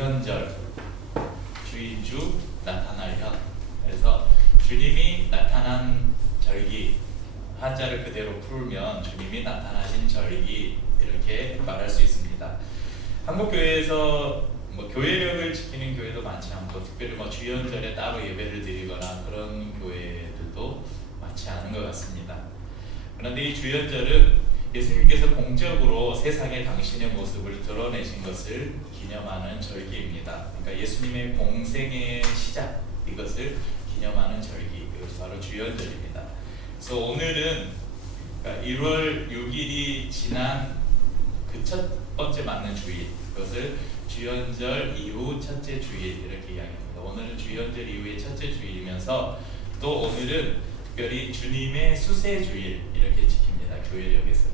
주현절, 주인주 나타날 현. 그래서 주님이 나타난 절기, 한자를 그대로 풀면 주님이 나타나신 절기 이렇게 말할 수 있습니다. 한국 교회에서 교회력을 지키는 교회도 많지 않고 특별히 주연절에 따로 예배를 드리거나 그런 교회들도 많지 않은 것 같습니다. 그런데 이 주연절은 예수님께서 공적으로 세상에 당신의 모습을 드러내신 것을 기념하는 절기입니다. 그러니까 예수님의 공생의 시작, 이것을 기념하는 절기, 이것이 바로 주연절입니다. 그래서 오늘은 1월 6일이 지난 그 첫 번째 맞는 주일, 그것을 주연절 이후 첫째 주일 이렇게 이야기합니다. 오늘은 주연절 이후의 첫째 주일이면서 또 오늘은 특별히 주님의 수세주일 이렇게 지킵니다. 교회력에서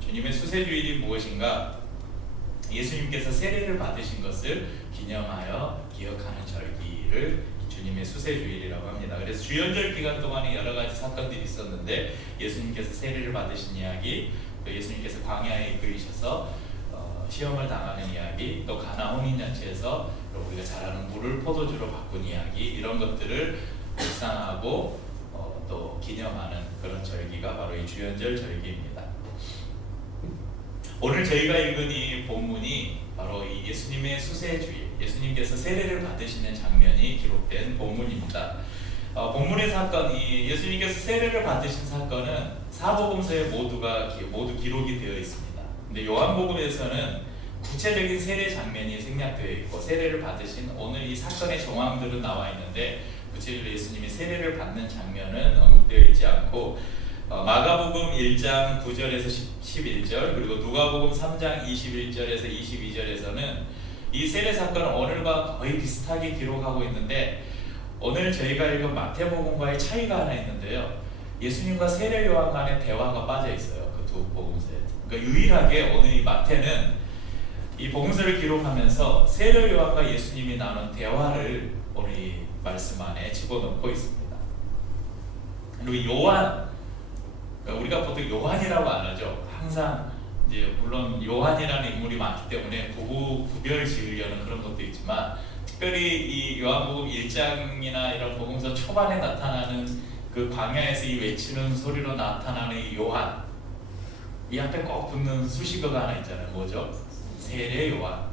주님의 수세주일이 무엇인가? 예수님께서 세례를 받으신 것을 기념하여 기억하는 절기를 주님의 수세주일이라고 합니다. 그래서 주연절 기간 동안에 여러 가지 사건들이 있었는데 예수님께서 세례를 받으신 이야기, 또 예수님께서 광야에 이끌리셔서 시험을 당하는 이야기, 또 가나 혼인잔치에서 우리가 잘 아는 물을 포도주로 바꾼 이야기, 이런 것들을 묵상하고 또 기념하는 그런 절기가 바로 이 주연절 절기입니다. 오늘 저희가 읽은 이 본문이 바로 이 예수님의 수세주일, 예수님께서 세례를 받으시는 장면이 기록된 본문입니다. 본문의 사건이 예수님께서 세례를 받으신 사건은 사복음서에 모두 기록이 되어 있습니다. 근데 요한복음에서는 구체적인 세례 장면이 생략되어 있고 세례를 받으신 오늘 이 사건의 정황들은 나와 있는데 구체적으로 예수님이 세례를 받는 장면은 언급되어 있지 않고 마가복음 1장 9절에서 11절 그리고 누가복음 3장 21절에서 22절에서는 이 세례 사건은 오늘과 거의 비슷하게 기록하고 있는데 오늘 저희가 읽은 마태복음과의 차이가 하나 있는데요. 예수님과 세례 요한 간의 대화가 빠져 있어요. 그 두 복음서에. 그러니까 유일하게 오늘 이 마태는 이 복음서를 기록하면서 세례 요한과 예수님이 나눈 대화를 오늘 이 말씀 안에 집어넣고 있습니다. 그리고 요한, 우리가 보통 요한이라고 안 하죠. 항상 이제 물론 요한이라는 인물이 많기 때문에 구별 지으려는 그런 것도 있지만 특별히 이 요한복음 1장이나 이런 복음서 초반에 나타나는 그 광야에서 이 외치는 소리로 나타나는 이 요한, 이 앞에 꼭 붙는 수식어가 하나 있잖아요. 뭐죠? 세례 요한,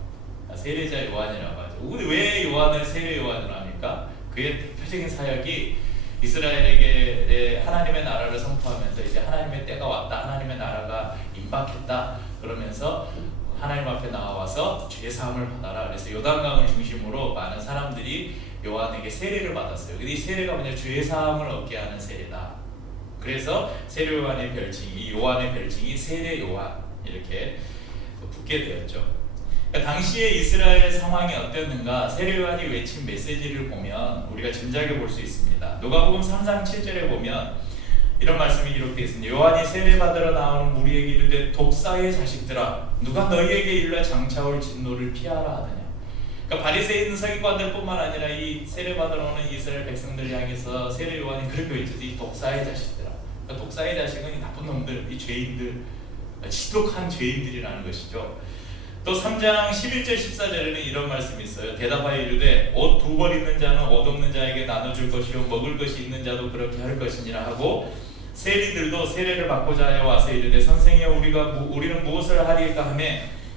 세례자 요한이라고 하죠. 우리 왜 요한을 세례 요한으로 합니까? 그의 대표적인 사역이 이스라엘에게 하나님의 나라를 선포하면서 이제 하나님의 때가 왔다, 하나님의 나라가 임박했다 그러면서 하나님 앞에 나와서 죄 사함을 받아라. 그래서 요단강을 중심으로 많은 사람들이 요한에게 세례를 받았어요. 근데 이 세례가 뭐냐? 죄 사함을 얻게 하는 세례다. 그래서 세례 요한의 별칭이, 요한의 별칭이 세례 요한 이렇게 붙게 되었죠. 그러니까 당시에 이스라엘 상황이 어땠는가? 세례 요한이 외친 메시지를 보면 우리가 짐작해 볼 수 있습니다. 누가복음 3장 7절에 보면 이런 말씀이 기록되어 있습니다. 요한이 세례 받으러 나오는 무리에게 이르되 독사의 자식들아, 누가 너희에게 일러 장차올 진노를 피하라 하느냐. 그러니까 바리새인 서기관들뿐만 아니라 이 세례 받으러 오는 이스라엘 백성들 향해서 세례 요한이 그렇게 외쳤지. 이 독사의 자식들아. 그러니까 독사의 자식은 이 나쁜 놈들, 이 죄인들, 지독한 죄인들이라는 것이죠. 또 3장 11절 14절에는 이런 말씀이 있어요. 대답하여 이르되 옷 두 벌 있는 자는 옷 없는 자에게 나눠줄 것이요 먹을 것이 있는 자도 그렇게 할 것이니라 하고 세리들도 세례를 받고자 하여 와서 이르되 선생이여 우리는 무엇을 하리까 하며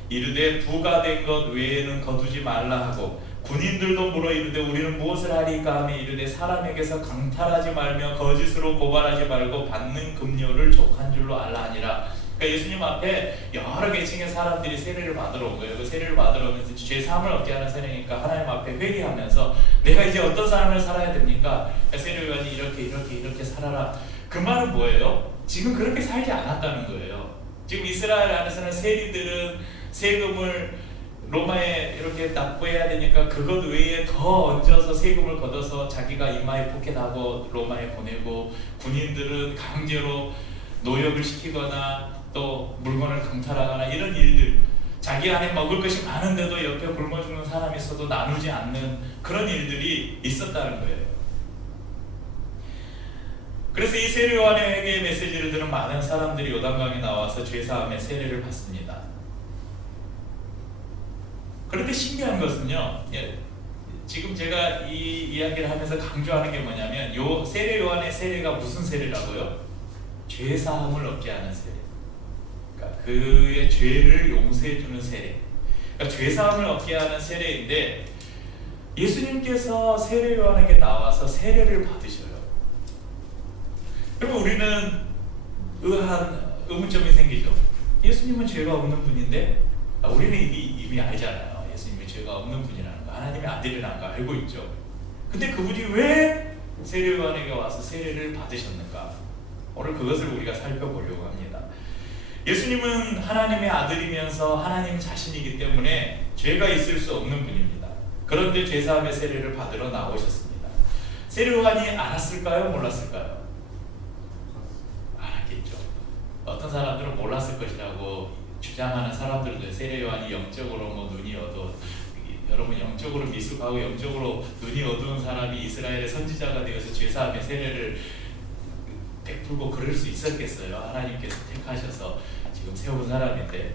이르되 부가 된 것 외에는 거두지 말라 하고 군인들도 물어 이르되 우리는 무엇을 하리까 하며 이르되 사람에게서 강탈하지 말며 거짓으로 고발하지 말고 받는 급료를 족한 줄로 알라 하니라. 그러니까 예수님 앞에 여러 계층의 사람들이 세례를 받으러 온 거예요. 그 세례를 받으러 오면서 죄 사함을 얻게 하는 세례니까 하나님 앞에 회개하면서 내가 이제 어떤 삶을 살아야 됩니까? 그러니까 세례 요한이 이렇게 살아라. 그 말은 뭐예요? 지금 그렇게 살지 않았다는 거예요. 지금 이스라엘 안에서는 세리들은 세금을 로마에 이렇게 납부해야 되니까 그것 외에 더 얹어서 세금을 걷어서 자기가 이마에 포켓하고 로마에 보내고 군인들은 강제로 노역을 시키거나 또 물건을 강탈하거나 이런 일들, 자기 안에 먹을 것이 많은데도 옆에 굶어 죽는 사람이 있어도 나누지 않는 그런 일들이 있었다는 거예요. 그래서 이 세례 요한의 회개의 메시지를 들은 많은 사람들이 요단강에 나와서 죄사함의 세례를 받습니다. 그런데 신기한 것은요, 지금 제가 이 이야기를 하면서 강조하는 게 뭐냐면, 요 세례 요한의 세례가 무슨 세례라고요? 죄 사함을 얻게 하는 세례. 그러니까 그의 죄를 용서해 주는 세례. 그러니까 죄 사함을 얻게 하는 세례인데, 예수님께서 세례 요한에게 나와서 세례를 받으셔요. 그러면 우리는 의문점이 생기죠. 예수님은 죄가 없는 분인데, 우리는 이미 알잖아요. 예수님이 죄가 없는 분이라는 거, 하나님의 아들이라는 거 알고 있죠. 근데 그분이 왜 세례 요한에게 와서 세례를 받으셨는가? 오늘 그것을 우리가 살펴보려고 합니다. 예수님은 하나님의 아들이면서 하나님 자신이기 때문에 죄가 있을 수 없는 분입니다. 그런데 죄사함의 세례를 받으러 나오셨습니다. 세례 요한이 알았을까요? 몰랐을까요? 알았겠죠. 어떤 사람들은 몰랐을 것이라고 주장하는 사람들도, 세례 요한이 영적으로 눈이 어두워, 여러분 영적으로 미숙하고 영적으로 눈이 어두운 사람이 이스라엘의 선지자가 되어서 죄사함의 세례를 베풀고 그럴 수 있었겠어요? 하나님께서 택하셔서 지금 세운 사람인데.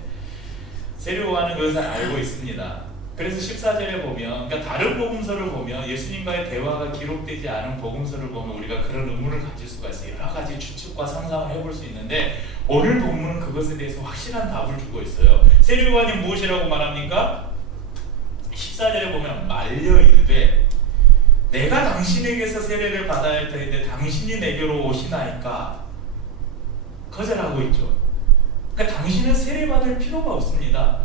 세례 요한은 그것을 알고 있습니다. 그래서 14절에 보면, 그러니까 다른 복음서를 보면, 예수님과의 대화가 기록되지 않은 복음서를 보면 우리가 그런 의문을 가질 수가 있어요. 여러 가지 추측과 상상을 해볼 수 있는데, 오늘 본문은 그것에 대해서 확실한 답을 주고 있어요. 세례 요한이 무엇이라고 말합니까? 14절에 보면 말려 이르되 내가 당신에게서 세례를 받아야 할 터인데 당신이 내게로 오시나이까? 거절하고 있죠. 그러니까 당신은 세례 받을 필요가 없습니다.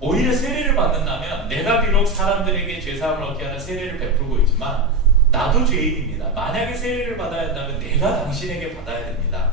오히려 세례를 받는다면 내가 비록 사람들에게 죄사함을 얻게 하는 세례를 베풀고 있지만 나도 죄인입니다. 만약에 세례를 받아야 한다면 내가 당신에게 받아야 됩니다.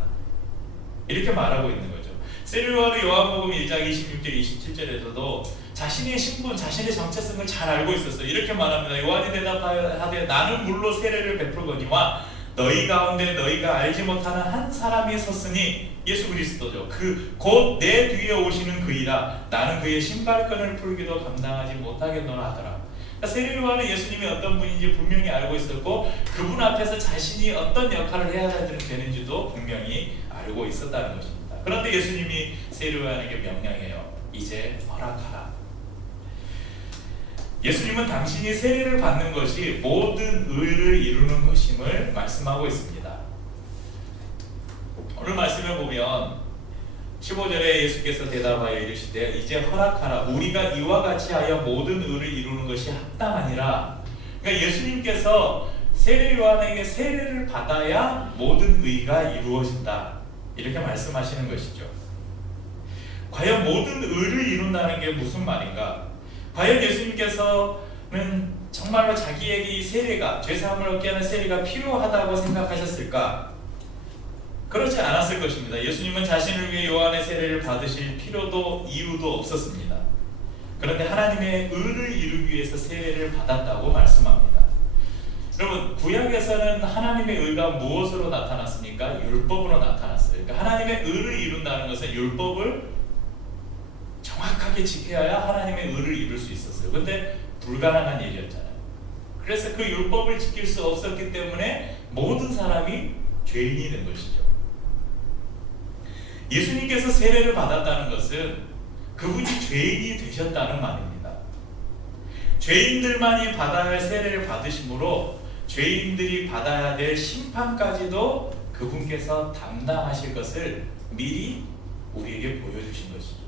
이렇게 말하고 있는 거죠. 세례 요한은 요한복음 1장 26절 27절에서도 자신의 신분, 자신의 정체성을 잘 알고 있었어요. 이렇게 말합니다. 요한이 대답하되 나는 물로 세례를 베풀거니와 너희 가운데 너희가 알지 못하는 한 사람이 섰으니, 예수 그리스도죠. 곧 내 뒤에 오시는 그이라. 나는 그의 신발끈을 풀기도 감당하지 못하겠노라 하더라. 그러니까 세례 요한은 예수님이 어떤 분인지 분명히 알고 있었고, 그분 앞에서 자신이 어떤 역할을 해야 되는지도 분명히 알고 있었다는 것입니다. 그런데 예수님이 세례 요한에게 명령해요. 이제 허락하라. 예수님은 당신이 세례를 받는 것이 모든 의를 이루는 것임을 말씀하고 있습니다. 오늘 말씀을 보면 15절에 예수께서 대답하여 이르시되 이제 허락하라. 우리가 이와 같이 하여 모든 의를 이루는 것이 합당하니라. 그러니까 예수님께서 세례 요한에게 세례를 받아야 모든 의가 이루어진다, 이렇게 말씀하시는 것이죠. 과연 모든 의를 이룬다는 게 무슨 말인가? 과연 예수님께서는 정말로 자기에게 이 세례가, 죄사함을 얻게 하는 세례가 필요하다고 생각하셨을까? 그렇지 않았을 것입니다. 예수님은 자신을 위해 요한의 세례를 받으실 필요도 이유도 없었습니다. 그런데 하나님의 의를 이루기 위해서 세례를 받았다고 말씀합니다. 여러분, 구약에서는 하나님의 의가 무엇으로 나타났습니까? 율법으로 나타났어요. 그러니까 하나님의 의를 이룬다는 것은 율법을 정확하게 지켜야 하나님의 의를 이룰 수 있었어요. 근데 불가능한 일이었잖아요. 그래서 그 율법을 지킬 수 없었기 때문에 모든 사람이 죄인이 된 것이죠. 예수님께서 세례를 받았다는 것은 그분이 죄인이 되셨다는 말입니다. 죄인들만이 받아야 할 세례를 받으심으로 죄인들이 받아야 될 심판까지도 그분께서 담당하실 것을 미리 우리에게 보여주신 것이죠.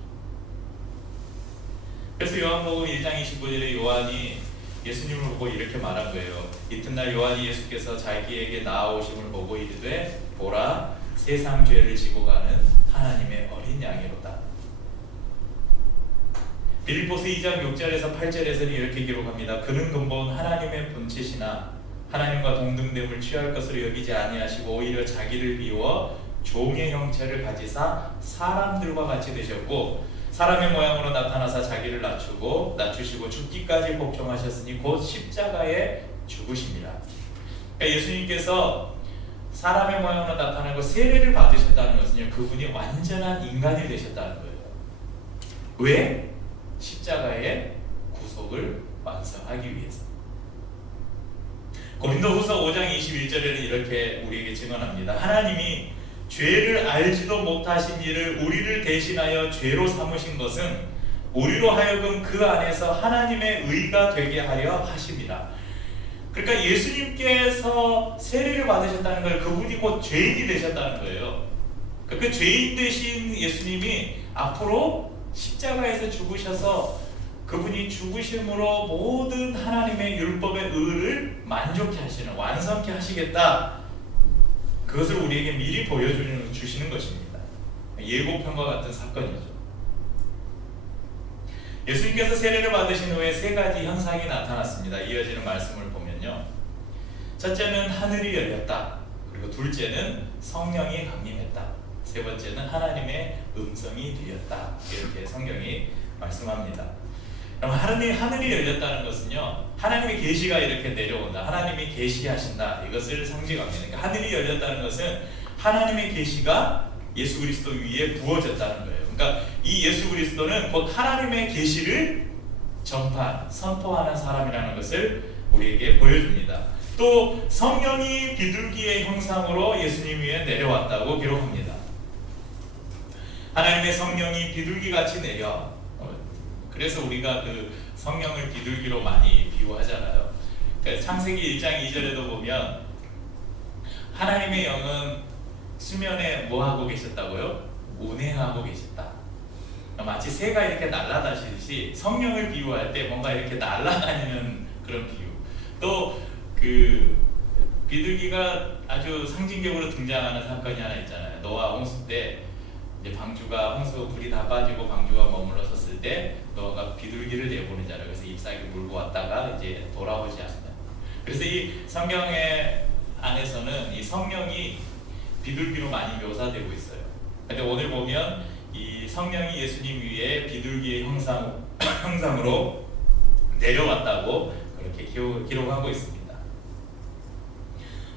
그래서 요한복음 1장 25절에 요한이 예수님을 보고 이렇게 말한 거예요. 이튿날 요한이 예수께서 자기에게 나아오심을 보고 이르되 보라, 세상 죄를 지고 가는 하나님의 어린 양이로다. 빌립보서 2장 6절에서 8절에서는 이렇게 기록합니다. 그는 근본 하나님의 본체시나 하나님과 동등됨을 취할 것으로 여기지 아니하시고 오히려 자기를 비워 종의 형체를 가지사 사람들과 같이 되셨고 사람의 모양으로 나타나사 자기를 낮추시고 죽기까지 복종하셨으니 곧 십자가에 죽으십니다. 그러니까 예수님께서 사람의 모양으로 나타나고 세례를 받으셨다는 것은요, 그분이 완전한 인간이 되셨다는 거예요. 왜? 십자가의 구속을 완성하기 위해서. 고린도후서 5장 21절에는 이렇게 우리에게 증언합니다. 하나님이 죄를 알지도 못하신 이를 우리를 대신하여 죄로 삼으신 것은 우리로 하여금 그 안에서 하나님의 의가 되게 하려 하심이라. 그러니까 예수님께서 세례를 받으셨다는 걸 그분이 곧 죄인이 되셨다는 거예요. 그 죄인 되신 예수님이 앞으로 십자가에서 죽으셔서 그분이 죽으심으로 모든 하나님의 율법의 의를 만족케 하시는, 완성케 하시겠다. 그것을 우리에게 미리 보여주시는 것입니다. 예고편과 같은 사건이죠. 예수님께서 세례를 받으신 후에 세 가지 현상이 나타났습니다. 이어지는 말씀을 보면요, 첫째는 하늘이 열렸다. 그리고 둘째는 성령이 강림했다. 세 번째는 하나님의 음성이 들렸다. 이렇게 성경이 말씀합니다. 그럼 하늘이 열렸다는 것은요, 하나님의 계시가 이렇게 내려온다, 하나님이 계시하신다, 이것을 상징합니다. 그러니까 하늘이 열렸다는 것은 하나님의 계시가 예수 그리스도 위에 부어졌다는 거예요. 그러니까 이 예수 그리스도는 곧 하나님의 계시를 선포하는 사람이라는 것을 우리에게 보여줍니다. 또 성령이 비둘기의 형상으로 예수님 위에 내려왔다고 기록합니다. 하나님의 성령이 비둘기같이 내려, 그래서 우리가 그 성령을 비둘기로 많이 비유하잖아요. 그러니까 창세기 1장 2절에도 보면 하나님의 영은 수면에 뭐 하고 계셨다고요? 운행하고 계셨다. 마치 새가 이렇게 날아다니듯이 성령을 비유할 때 뭔가 이렇게 날아다니는 그런 비유. 또 그 비둘기가 아주 상징적으로 등장하는 사건이 하나 있잖아요. 노아 홍수 때 이제 방주가, 홍수 불이 다 빠지고 방주가 머물러 섰을 때 노아가 비둘기를 내보내잖아요. 그래서 잎사귀 물고 왔다가 이제 돌아오지 않는다. 그래서 이 성경의 안에서는 이 성령이 비둘기로 많이 묘사되고 있어요. 근데 오늘 보면 이 성령이 예수님 위에 비둘기의 형상으로 내려왔다고 그렇게 기록하고 있습니다.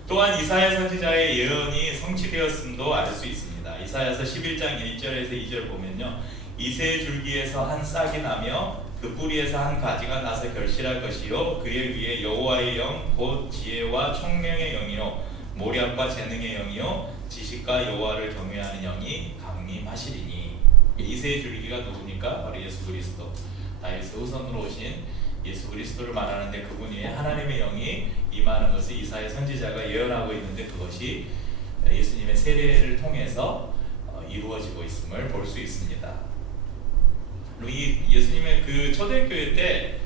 또한 이사야 선지자의 예언이 성취되었음도 알 수 있습니다. 이사야서 11장 1절에서 2절 보면요, 이새의 줄기에서 한 싹이 나며 그 뿌리에서 한 가지가 나서 결실할 것이요, 그의 위에 여호와의 영 곧 지혜와 총명의 영이요 모략과 재능의 영이요 지식과 여호와를 경외하는 영이 강림하시리니. 이새의 줄기가 누굽니까? 바로 예수 그리스도, 다윗의 후손으로 오신 예수 그리스도를 말하는데 그분 위에 하나님의 영이 임하는 것을 이사야 선지자가 예언하고 있는데 그것이 예수님의 세례를 통해서 이루어지고 있음을 볼 수 있습니다. 그리고 이 예수님의 그 초대교회 때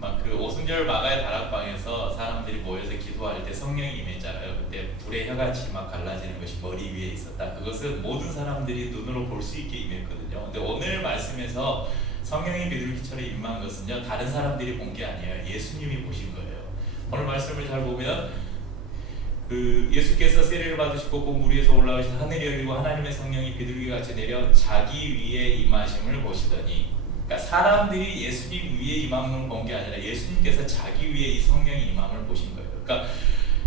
막 그 오순절 마가의 다락방에서 사람들이 모여서 기도할 때 성령이 임했잖아요. 그때 불의 혀같이 막 갈라지는 것이 머리 위에 있었다. 그것은 모든 사람들이 눈으로 볼 수 있게 임했거든요. 근데 오늘 말씀에서 성령이 비둘기처럼 임한 것은요, 다른 사람들이 본 게 아니에요. 예수님이 보신 거예요. 오늘 말씀을 잘 보면 그 예수께서 세례를 받으시고 그 물 위에서 올라오신 하늘이 열리고 하나님의 성령이 비둘기같이 내려 자기 위에 임하심을 보시더니, 그러니까 사람들이 예수님 위에 임함을 본 게 아니라 예수님께서 자기 위에 이 성령이 임함을 보신 거예요. 그러니까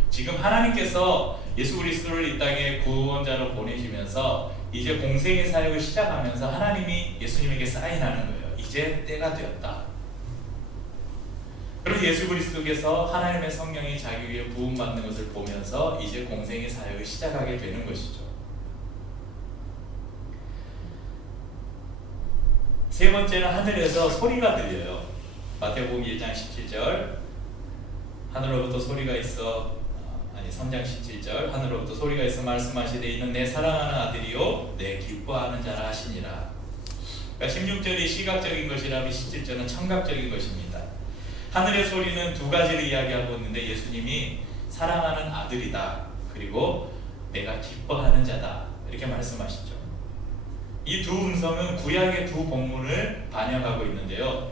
지금 하나님께서 예수 그리스도를 이 땅에 구원자로 보내시면서 이제 공생의 사역을 시작하면서 하나님이 예수님에게 사인하는 거예요. 이제 때가 되었다. 그리고 예수 그리스도께서 하나님의 성령이 자기 위에 부음받는 것을 보면서 이제 공생의 사역을 시작하게 되는 것이죠. 세 번째는 하늘에서 소리가 들려요. 마태복음 1장 17절 하늘로부터 소리가 있어, 3장 17절 하늘로부터 소리가 있어 말씀하시되 이는 내 사랑하는 아들이요 내 기뻐하는 자라 하시니라. 그러니까 16절이 시각적인 것이라면 17절은 청각적인 것입니다. 하늘의 소리는 두 가지를 이야기하고 있는데 예수님이 사랑하는 아들이다, 그리고 내가 기뻐하는 자다, 이렇게 말씀하시죠. 이 두 음성은 구약의 두 본문을 반영하고 있는데요,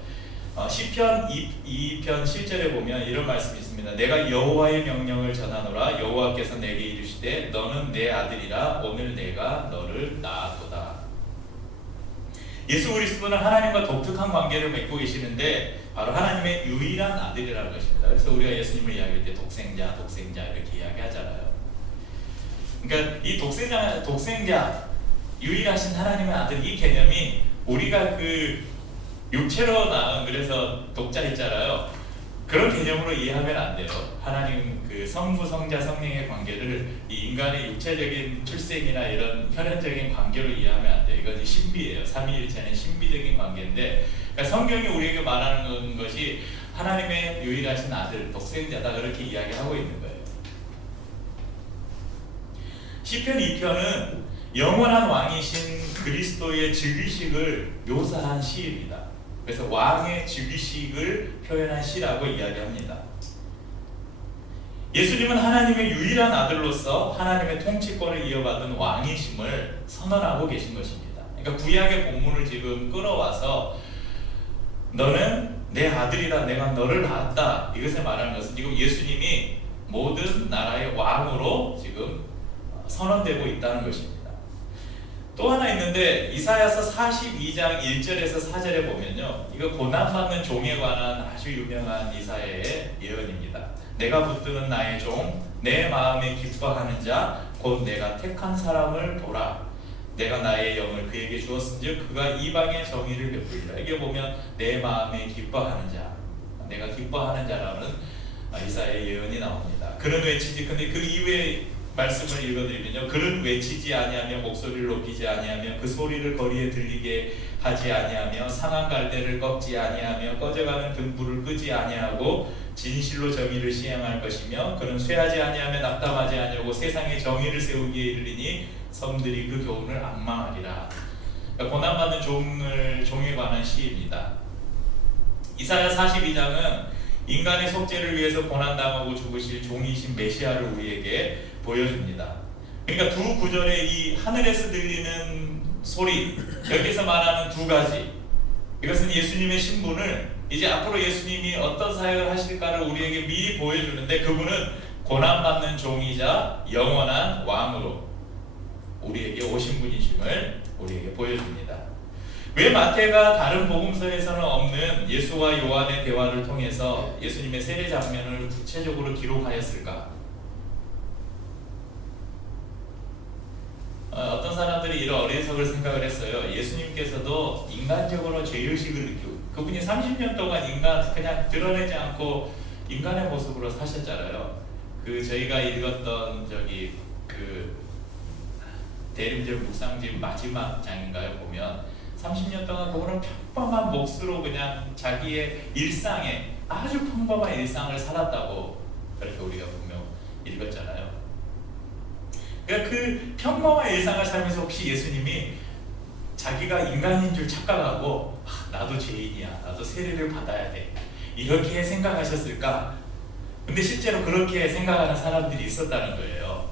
시편 2편 7절에 보면 이런 말씀이 있습니다. 내가 여호와의 명령을 전하노라. 여호와께서 내게 이르시되 너는 내 아들이라. 오늘 내가 너를 낳았도다. 예수 그리스도는 하나님과 독특한 관계를 맺고 계시는데 바로 하나님의 유일한 아들이라는 것입니다. 그래서 우리가 예수님을 이야기할 때 독생자 이렇게 이야기하잖아요. 그러니까 이 독생자 유일하신 하나님의 아들, 이 개념이 우리가 그 육체로 낳은, 그래서 독자 있잖아요. 그런 개념으로 이해하면 안 돼요. 하나님 그 성부, 성자, 성령의 관계를 이 인간의 육체적인 출생이나 이런 혈연적인 관계로 이해하면 안 돼요. 이건 신비예요. 삼위일체는 신비적인 관계인데, 그러니까 성경이 우리에게 말하는 것이 하나님의 유일하신 아들, 독생자다, 그렇게 이야기하고 있는 거예요. 시편 2편은 영원한 왕이신 그리스도의 즉위식을 묘사한 시입니다. 그래서 왕의 즉위식을 표현한 시라고 이야기합니다. 예수님은 하나님의 유일한 아들로서 하나님의 통치권을 이어받은 왕이심을 선언하고 계신 것입니다. 그러니까 구약의 본문을 지금 끌어와서 너는 내 아들이다, 내가 너를 낳았다, 이것을 말하는 것은 지금 예수님이 모든 나라의 왕으로 지금 선언되고 있다는 것입니다. 또 하나 있는데 이사야서 42장 1절에서 4절에 보면요, 이거 고난받는 종에 관한 아주 유명한 이사야의 예언입니다. 내가 붙드는 나의 종, 내 마음에 기뻐하는 자, 곧 내가 택한 사람을 보라. 내가 나의 영을 그에게 주었은즉 그가 이방의 정의를 베풀리라. 이게 보면 내 마음에 기뻐하는 자, 내가 기뻐하는 자라는 이사야의 예언이 나옵니다. 그는 외치지, 근데 그 이후에 말씀을 읽어드리면요, 그는 외치지 아니하며 목소리를 높이지 아니하며 그 소리를 거리에 들리게 하지 아니하며 상한 갈대를 꺾지 아니하며 꺼져가는 등불을 끄지 아니하고 진실로 정의를 시행할 것이며 그는 쇠하지 아니하며 낙담하지 아니하고 세상에 정의를 세우기에 이르리니 섬들이 그 교훈을 앙망하리라. 그러니까 고난받는 종에 관한 시입니다. 이사야 42장은 인간의 속죄를 위해서 고난당하고 죽으실 종이신 메시아를 우리에게 보여줍니다. 그러니까 두 구절의 이 하늘에서 들리는 소리, 여기서 말하는 두 가지, 이것은 예수님의 신분을, 이제 앞으로 예수님이 어떤 사역을 하실까를 우리에게 미리 보여주는데, 그분은 고난받는 종이자 영원한 왕으로 우리에게 오신 분이심을 우리에게 보여줍니다. 왜 마태가 다른 복음서에서는 없는 예수와 요한의 대화를 통해서 예수님의 세례 장면을 구체적으로 기록하였을까? 어떤 사람들이 이런 어리석을 생각을 했어요. 예수님께서도 인간적으로 죄의식을 느끼고, 그분이 30년 동안 인간 그냥 드러내지 않고 인간의 모습으로 사셨잖아요. 그 저희가 읽었던 그 대림절 묵상집 마지막 장인가요? 보면 30년 동안 그분은 평범한 몫으로 그냥 자기의 일상에, 아주 평범한 일상을 살았다고 그렇게 우리가 분명 읽었잖아요. 그러니까 그 평범한 일상을 살면서 혹시 예수님이 자기가 인간인 줄 착각하고 나도 죄인이야, 나도 세례를 받아야 돼, 이렇게 생각하셨을까? 근데 실제로 그렇게 생각하는 사람들이 있었다는 거예요.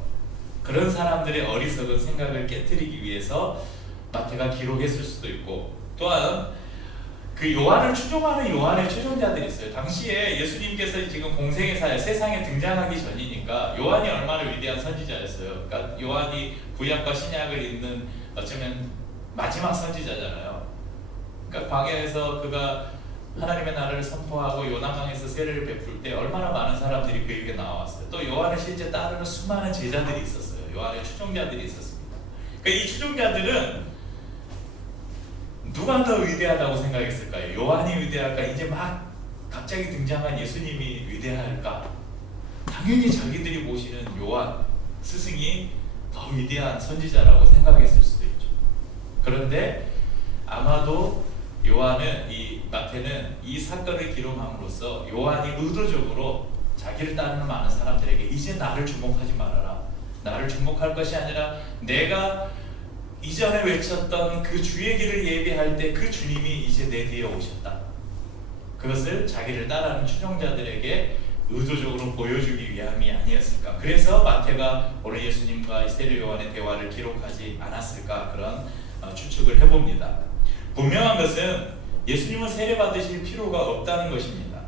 그런 사람들의 어리석은 생각을 깨트리기 위해서 마태가 기록했을 수도 있고, 또한 그 요한을 추종하는 요한의 추종자들이 있어요. 당시에 예수님께서 지금 공생의 사회, 세상에 등장하기 전이니까 요한이 얼마나 위대한 선지자였어요. 그러니까 요한이 구약과 신약을 읽는 어쩌면 마지막 선지자잖아요. 그러니까 광야에서 그가 하나님의 나라를 선포하고 요나강에서 세례를 베풀 때 얼마나 많은 사람들이 그에게 나왔어요. 또 요한을 실제 따르는 수많은 제자들이 있었어요. 요한의 추종자들이 있었습니다. 그러니까 이 추종자들은 누가 더 위대하다고 생각했을까요? 요한이 위대할까? 이제 막 갑자기 등장한 예수님이 위대할까? 당연히 자기들이 모시는 요한 스승이 더 위대한 선지자라고 생각했을 수도 있죠. 그런데 아마도 이 마태는 이 사건을 기록함으로써 요한이 의도적으로 자기를 따르는 많은 사람들에게 이제 나를 주목하지 말아라, 나를 주목할 것이 아니라 내가 이전에 외쳤던 그 주의 길을 예비할 때 그 주님이 이제 내 뒤에 오셨다, 그것을 자기를 따르는 추종자들에게 의도적으로 보여주기 위함이 아니었을까. 그래서 마태가 오늘 예수님과 세례 요한의 대화를 기록하지 않았을까, 그런 추측을 해봅니다. 분명한 것은 예수님은 세례 받으실 필요가 없다는 것입니다.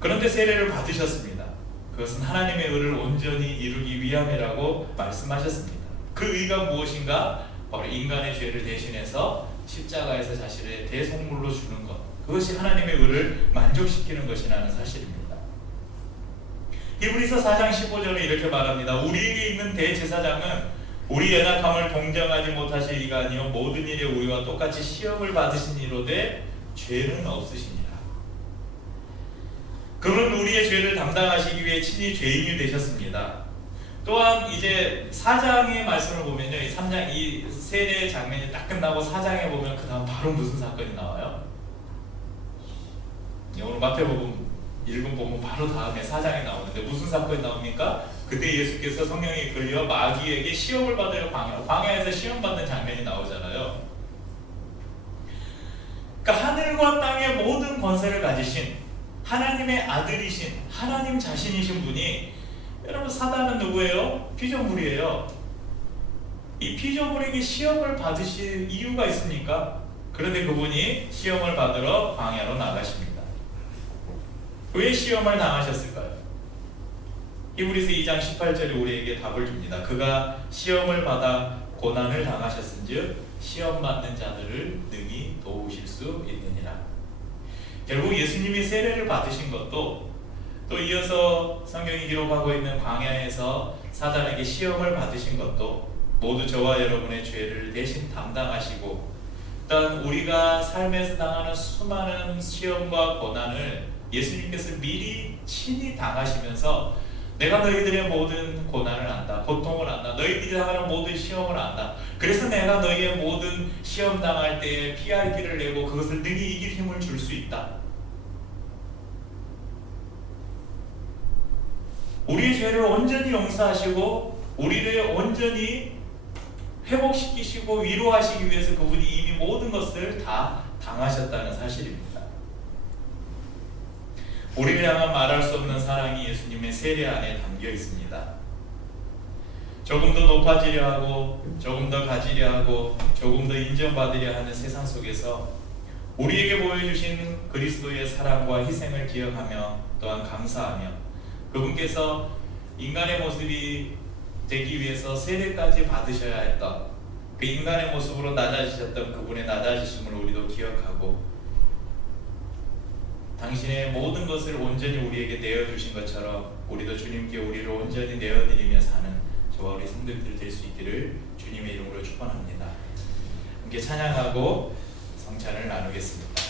그런데 세례를 받으셨습니다. 그것은 하나님의 의를 온전히 이루기 위함이라고 말씀하셨습니다. 그 의가 무엇인가? 바로 인간의 죄를 대신해서 십자가에서 자신의 대속물로 주는 것, 그것이 하나님의 의를 만족시키는 것이라는 사실입니다. 히브리서 4장 15절에 이렇게 말합니다. 우리에게 있는 대제사장은 우리 연약함을 동정하지 못하실 이가 아니요 모든 일에 우리와 똑같이 시험을 받으신 이로되 죄는 없으시니라. 그는 우리의 죄를 담당하시기 위해 친히 죄인이 되셨습니다. 또한 이제 4장의 말씀을 보면요, 이 3장 이 세례 장면이 딱 끝나고 4장에 보면 그 다음 바로 무슨 사건이 나와요? 오늘 마태복음 읽은 보면 바로 다음에 4장에 나오는데 무슨 사건이 나옵니까? 그때 예수께서 성령에 끌려 마귀에게 시험을 받으려 광야에서 시험 받는 장면이 나오잖아요. 그러니까 하늘과 땅의 모든 권세를 가지신 하나님의 아들이신 하나님 자신이신 분이, 여러분 사단은 누구예요? 피조물이에요. 이 피조물에게 시험을 받으실 이유가 있습니까? 그런데 그분이 시험을 받으러 광야로 나가십니다. 왜 시험을 당하셨을까요? 히브리서 2장 18절에 우리에게 답을 줍니다. 그가 시험을 받아 고난을 당하셨은즉 시험 받는 자들을 능히 도우실 수 있느니라. 결국 예수님이 세례를 받으신 것도, 또 이어서 성경이 기록하고 있는 광야에서 사단에게 시험을 받으신 것도 모두 저와 여러분의 죄를 대신 담당하시고, 또한 우리가 삶에서 당하는 수많은 시험과 고난을 예수님께서 미리 친히 당하시면서 내가 너희들의 모든 고난을 안다, 고통을 안다, 너희들이 당하는 모든 시험을 안다, 그래서 내가 너희의 모든 시험 당할 때에 피할 길을 내고 그것을 능히 이길 힘을 줄 수 있다. 우리의 죄를 온전히 용서하시고 우리를 온전히 회복시키시고 위로하시기 위해서 그분이 이미 모든 것을 다 당하셨다는 사실입니다. 우리를 향한 말할 수 없는 사랑이 예수님의 세례 안에 담겨 있습니다. 조금 더 높아지려 하고, 조금 더 가지려 하고, 조금 더 인정받으려 하는 세상 속에서 우리에게 보여주신 그리스도의 사랑과 희생을 기억하며 또한 감사하며, 그분께서 인간의 모습이 되기 위해서 세례까지 받으셔야 했던 그 인간의 모습으로 낮아지셨던 그분의 낮아지심을 우리도 기억하고, 당신의 모든 것을 온전히 우리에게 내어주신 것처럼 우리도 주님께 우리를 온전히 내어드리며 사는 저와 우리 성도들 될 수 있기를 주님의 이름으로 축원합니다. 함께 찬양하고 성찬을 나누겠습니다.